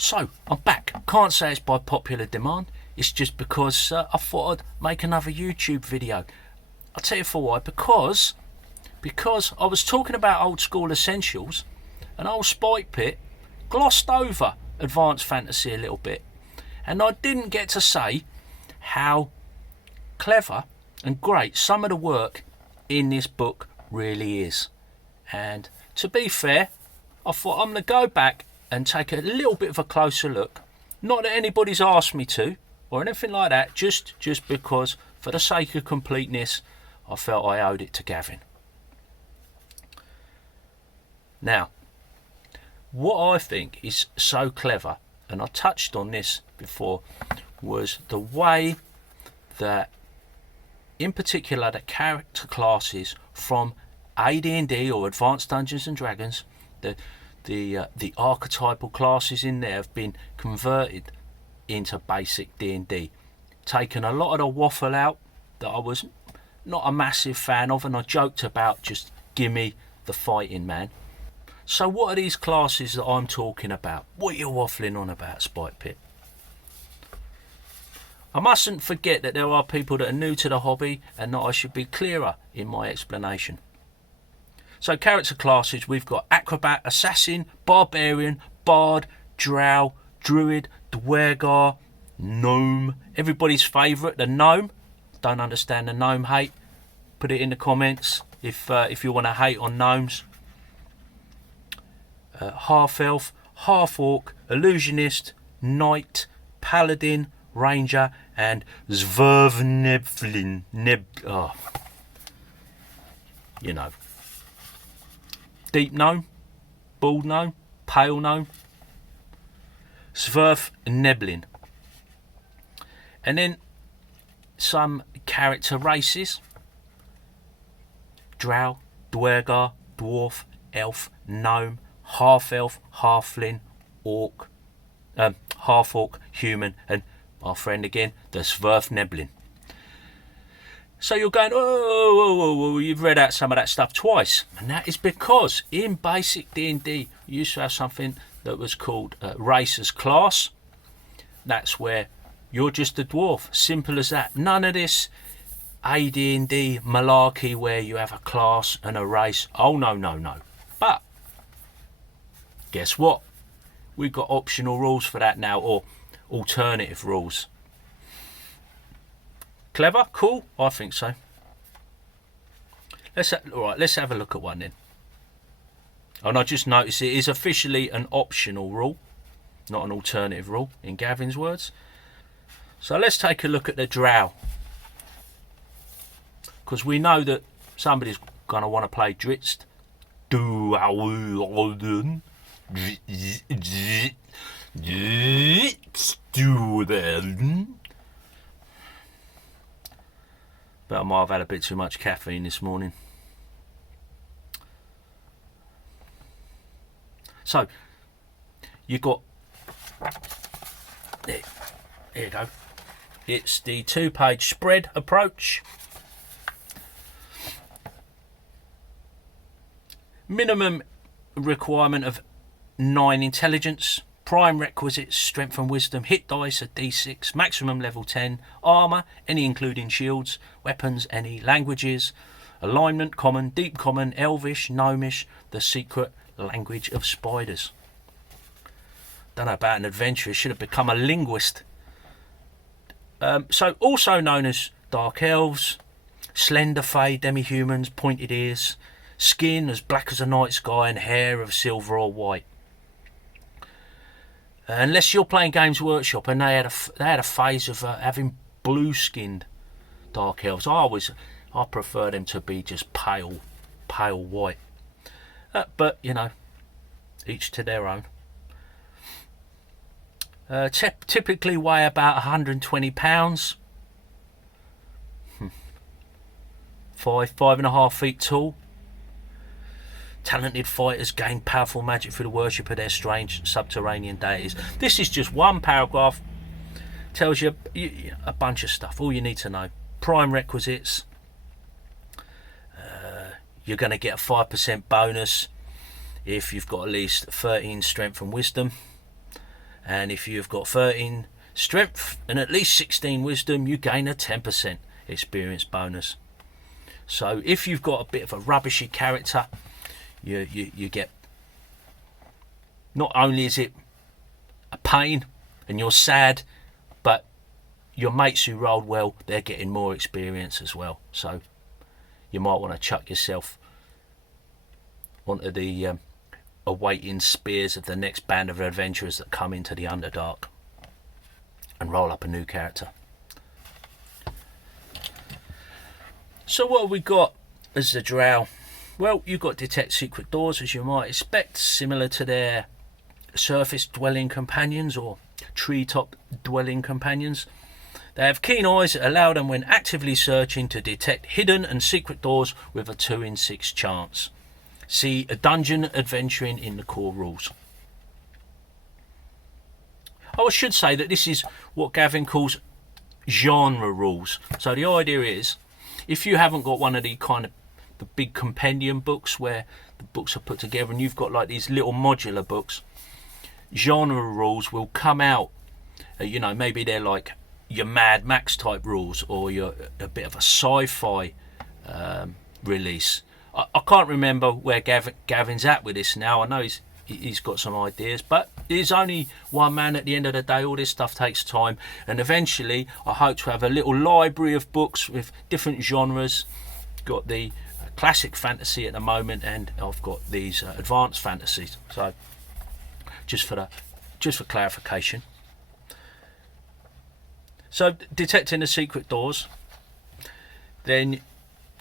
So, I'm back. Can't say it's by popular demand. It's just because I thought I'd make another YouTube video. I'll tell you for why. Because I was talking about old school essentials, and old Spikepit glossed over Advanced Fantasy a little bit. And I didn't get to say how clever and great some of the work in this book really is. And to be fair, I thought I'm going to go back and take a little bit of a closer look. Not that anybody's asked me to or anything like that, just because for the sake of completeness I felt I owed it to Gavin. Now, what I think is so clever, and I touched on this before, was the way that in particular the character classes from AD&D or Advanced Dungeons and Dragons, the archetypal classes in there have been converted into basic D&D. Taken a lot of the waffle out that I was not a massive fan of, and I joked about just gimme the fighting man. So what are these classes that I'm talking about? What are you waffling on about, Spikepit? I mustn't forget that there are people that are new to the hobby and that I should be clearer in my explanation. So character classes, we've got Acrobat, Assassin, Barbarian, Bard, Drow, Druid, Dwergar, Gnome. Everybody's favourite, the Gnome. Don't understand the Gnome hate. Put it in the comments if you want to hate on Gnomes. Half-Elf, Half-Orc, Illusionist, Knight, Paladin, Ranger, and Zvervnebflin. You know. Deep Gnome, Bald Gnome, Pale Gnome, Zvervneblin. And then some character races. Drow, Dwergar, Dwarf, Elf, Gnome, Half-Elf, Halfling, Orc, Half-Orc, Human, and our friend again, the Zvervneblin. So you're going, oh, you've read out some of that stuff twice. And that is because in basic D&D, you used to have something that was called Racer's Class. That's where you're just a dwarf. Simple as that. None of this AD&D malarkey where you have a class and a race. Oh, no. But guess what? We've got optional rules for that now, or alternative rules. Clever? Cool? I think so. Let's have a look at one then. And I just noticed it is officially an optional rule, not an alternative rule, in Gavin's words. So let's take a look at the Drow. Because we know that somebody's going to want to play Dritz. But I might have had a bit too much caffeine this morning. So, you got... There you go. It's the 2-page spread approach. Minimum requirement of 9 intelligence. Prime requisites, strength and wisdom, hit dice a d6, maximum level 10, armour, any including shields, weapons, any languages, alignment, common, deep common, elvish, gnomish, the secret language of spiders. Don't know about an adventurer, should have become a linguist. So also known as dark elves, slender fae, demi-humans, pointed ears, skin as black as a night sky and hair of silver or white. Unless you're playing Games Workshop and they had a phase of having blue-skinned dark elves. I prefer them to be just pale white. But you know, each to their own. Typically weigh about 120 pounds. 5.5 feet tall. Talented fighters gain powerful magic through the worship of their strange subterranean deities. This is just one paragraph. Tells you a bunch of stuff. All you need to know. Prime requisites. You're going to get a 5% bonus if you've got at least 13 strength and wisdom. and if you've got 13 strength and at least 16 wisdom, you gain a 10% experience bonus. So if you've got a bit of a rubbishy character, you get, not only is it a pain and you're sad, but your mates who rolled well, they're getting more experience as well. So you might want to chuck yourself onto the awaiting spears of the next band of adventurers that come into the Underdark and roll up a new character. So what have we got as the drow? Well, you've got detect secret doors, as you might expect, similar to their surface dwelling companions or treetop dwelling companions. They have keen eyes that allow them, when actively searching, to detect hidden and secret doors with a 2 in 6 chance. See a dungeon adventuring in the core rules. I should say that this is what Gavin calls genre rules. So the idea is, if you haven't got one of the kind of the big compendium books where the books are put together and you've got like these little modular books, genre rules will come out. Maybe they're like your Mad Max type rules, or your a bit of a sci-fi release. I can't remember where Gavin's at with this now. I know he's got some ideas, but he's only one man at the end of the day. All this stuff takes time, and eventually I hope to have a little library of books with different genres. Got the classic fantasy at the moment, and I've got these advanced fantasies. So just for clarification. So detecting the secret doors, then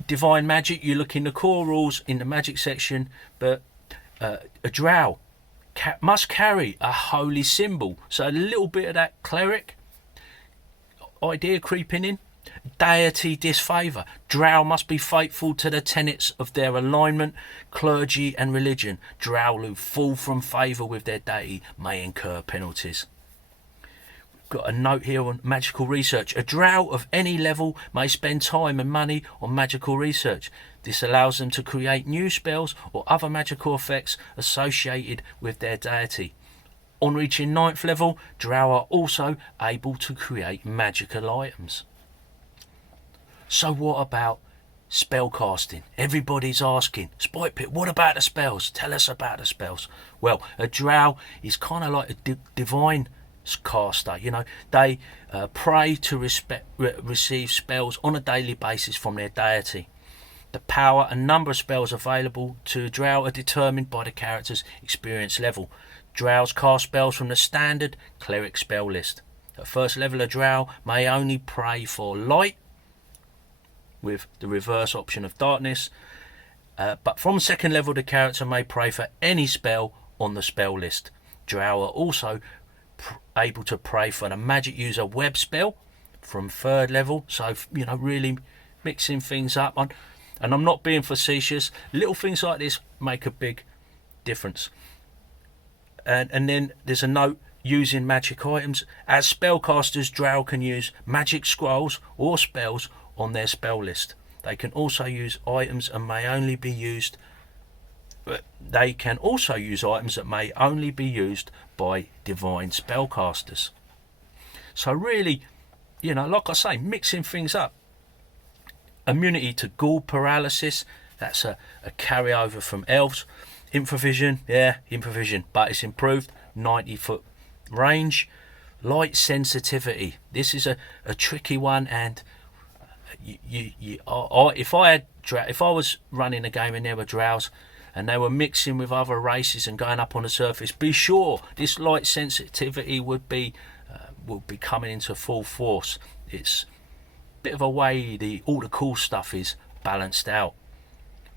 divine magic, you look in the core rules in the magic section, but a drow must carry a holy symbol. So a little bit of that cleric idea creeping in. Deity disfavour. Drow must be faithful to the tenets of their alignment, clergy and religion. Drow who fall from favour with their deity may incur penalties. Got a note here on magical research. A drow of any level may spend time and money on magical research. This allows them to create new spells or other magical effects associated with their deity. On reaching 9th level, drow are also able to create magical items. So what about spellcasting? Everybody's asking, Spikepit, what about the spells? Tell us about the spells. Well, a drow is kind of like a divine caster. They pray to receive spells on a daily basis from their deity. The power and number of spells available to a drow are determined by the character's experience level. Drows cast spells from the standard cleric spell list. At first level, a drow may only pray for light, with the reverse option of darkness, but from second level the character may pray for any spell on the spell list. Drow are also able to pray for the magic user web spell from third level, so really mixing things up. And I'm not being facetious, little things like this make a big difference. And then there's a note, using magic items. As spellcasters, drow can use magic scrolls or spells on their spell list. They can also use items that may only be used by divine spellcasters. So really, like I say, mixing things up. Immunity to ghoul paralysis, that's a carryover from elves. Improvision, but it's improved, 90-foot range. Light sensitivity, this is a tricky one, and if I was running a game and there were drows and they were mixing with other races and going up on the surface, be sure this light sensitivity will be coming into full force. It's a bit of a way all the cool stuff is balanced out.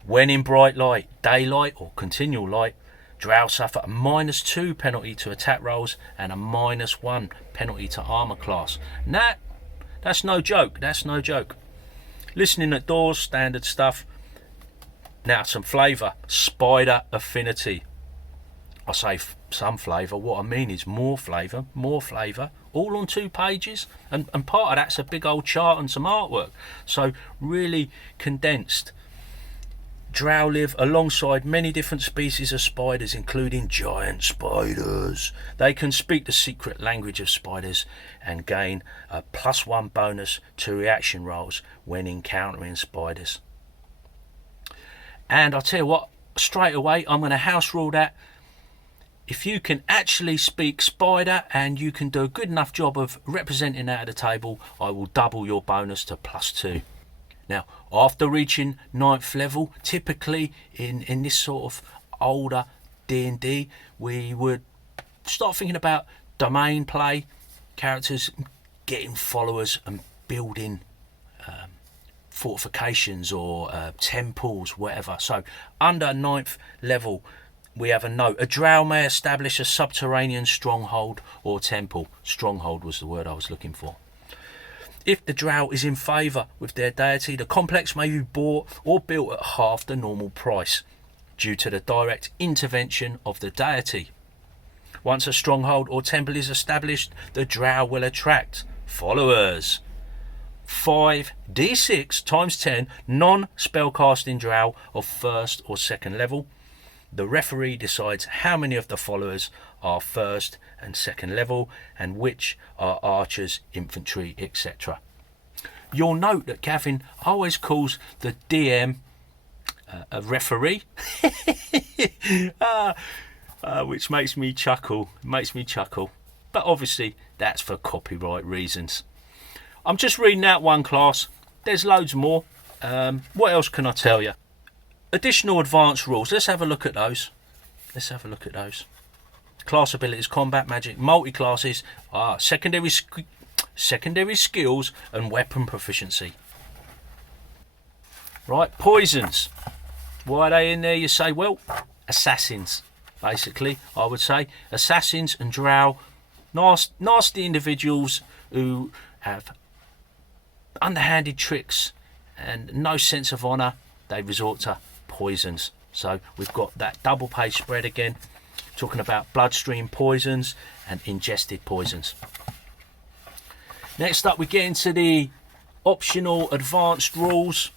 When in bright light, daylight or continual light, drow suffer a -2 penalty to attack rolls and a -1 penalty to armour class. And that's no joke. Listening at doors, standard stuff. Now some flavour. Spider affinity. I say some flavour. What I mean is more flavour. All on 2 pages. And part of that's a big old chart and some artwork. So really condensed. Drow live alongside many different species of spiders, including giant spiders. They can speak the secret language of spiders and gain a +1 bonus to reaction rolls when encountering spiders. And I'll tell you what, straight away, I'm going to house rule that. If you can actually speak spider and you can do a good enough job of representing that at the table, I will double your bonus to +2. Now, after reaching 9th level, typically in this sort of older D&D, we would start thinking about domain play, characters getting followers and building fortifications or temples, whatever. So, under 9th level, we have a note. A drow may establish a subterranean stronghold or temple. Stronghold was the word I was looking for. If the drow is in favour with their deity, the complex may be bought or built at half the normal price due to the direct intervention of the deity. Once a stronghold or temple is established, the drow will attract followers. 5d6 times 10 non-spellcasting drow of 1st or 2nd level. The referee decides how many of the followers are 1st and 2nd level and which are archers, infantry, etc. You'll note that Gavin always calls the DM a referee, which makes me chuckle. But obviously that's for copyright reasons. I'm just reading out one class. There's loads more. What else can I tell you? Additional advanced rules. Let's have a look at those. Class abilities, combat, magic, multi-classes, secondary skills and weapon proficiency. Right, poisons. Why are they in there, you say? Well, assassins, basically, I would say. Assassins and drow, nasty individuals who have underhanded tricks and no sense of honour. They resort to poisons. So we've got that double page spread again, talking about bloodstream poisons and ingested poisons. Next up, we get into the optional advanced rules.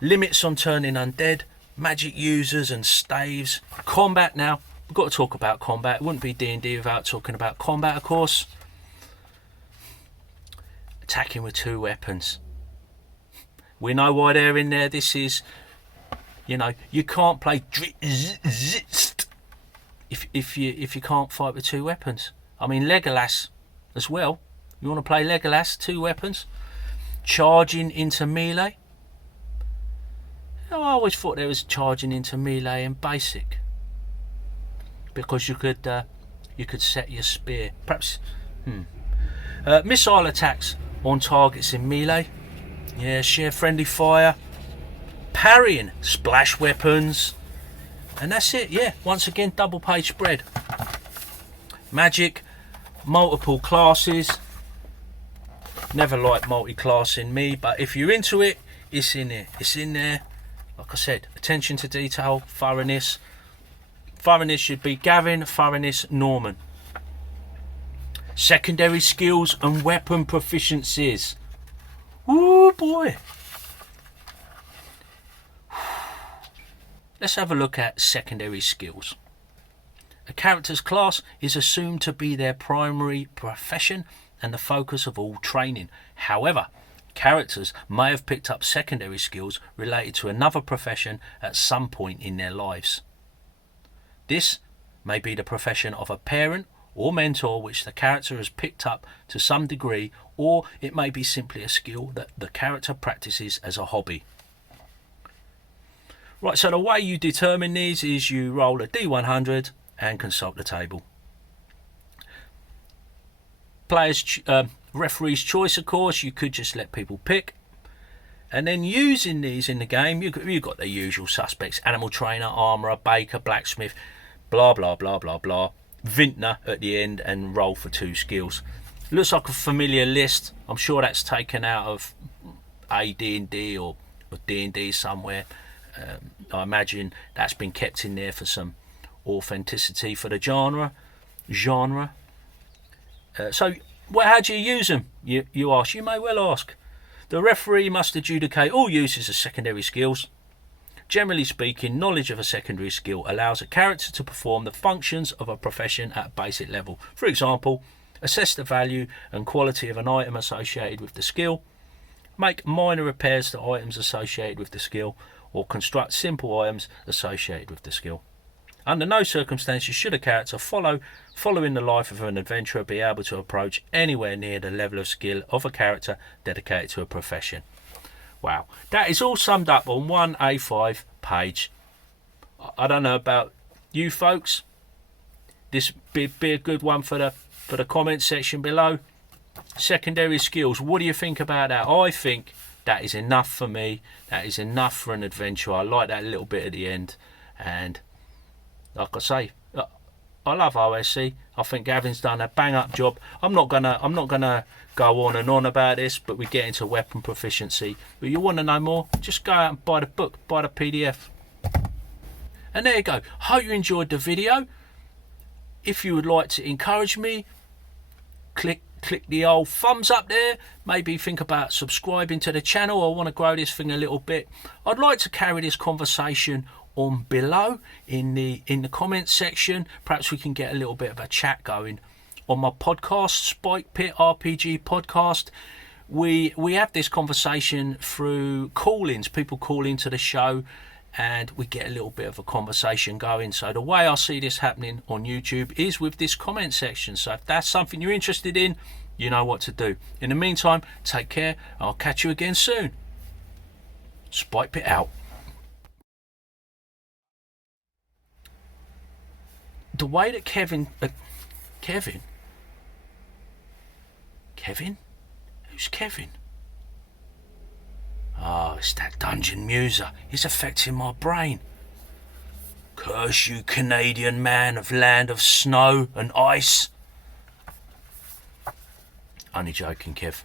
Limits on turning undead, magic users and staves. Combat now. We've got to talk about combat. It wouldn't be D&D without talking about combat, of course. Attacking with 2 weapons. We know why they're in there. This is, you can't play if you can't fight with 2 weapons. I mean, Legolas as well. You want to play Legolas, 2 weapons. Charging into melee. I always thought there was charging into melee in basic, because you could set your spear. Perhaps missile attacks on targets in melee. Yeah, share friendly fire. Parrying, splash weapons. And that's it, yeah. Once again, double page spread. Magic, multiple classes. Never liked multi-classing me, but if you're into it, it's in there. It's in there. Like I said, attention to detail, thoroughness. Thoroughness should be Gavin Norman. Secondary skills and weapon proficiencies. Ooh boy. Let's have a look at secondary skills. A character's class is assumed to be their primary profession and the focus of all training. However, characters may have picked up secondary skills related to another profession at some point in their lives. This may be the profession of a parent or mentor which the character has picked up to some degree, or it may be simply a skill that the character practices as a hobby. Right, so the way you determine these is you roll a D100 and consult the table. Referee's choice, of course. You could just let people pick. And then using these in the game, you've got the usual suspects: animal trainer, armourer, baker, blacksmith, blah blah blah blah blah, vintner at the end, and roll for 2 skills. Looks like a familiar list. I'm sure that's taken out of a D&D or D&D somewhere. I imagine that's been kept in there for some authenticity for the genre. So how do you use them? You ask. You may well ask. The referee must adjudicate all uses of secondary skills. Generally speaking, knowledge of a secondary skill allows a character to perform the functions of a profession at a basic level. For example, assess the value and quality of an item associated with the skill, make minor repairs to items associated with the skill, or construct simple items associated with the skill. Under no circumstances should a character following the life of an adventurer be able to approach anywhere near the level of skill of a character dedicated to a profession. Wow, that is all summed up on one A5 page. I don't know about you folks. This be a good one for the comment section below. Secondary skills. What do you think about that? I think that is enough for me. That is enough for an adventure. I like that little bit at the end. And like I say, I love OSC. I think Gavin's done a bang up job. I'm not gonna go on and on about this, but we get into weapon proficiency. But you want to know more? Just go out and buy the book, buy the PDF. And there you go. Hope you enjoyed the video. If you would like to encourage me, click the old thumbs up there. Maybe think about subscribing to the channel. I want to grow this thing a little bit. I'd like to carry this conversation on below in the comments section. Perhaps we can get a little bit of a chat going on my podcast, Spikepit RPG podcast. We have this conversation through call-ins. People call into the show and we get a little bit of a conversation going. So the way I see this happening on YouTube is with this comment section. So if that's something you're interested in, you know what to do. In the meantime, take care. I'll catch you again soon. Spikepit out. The way that Kevin? Who's Kevin? Oh, it's that dungeon muser. It's affecting my brain. Curse you, Canadian man of land of snow and ice. Only joking, Kev.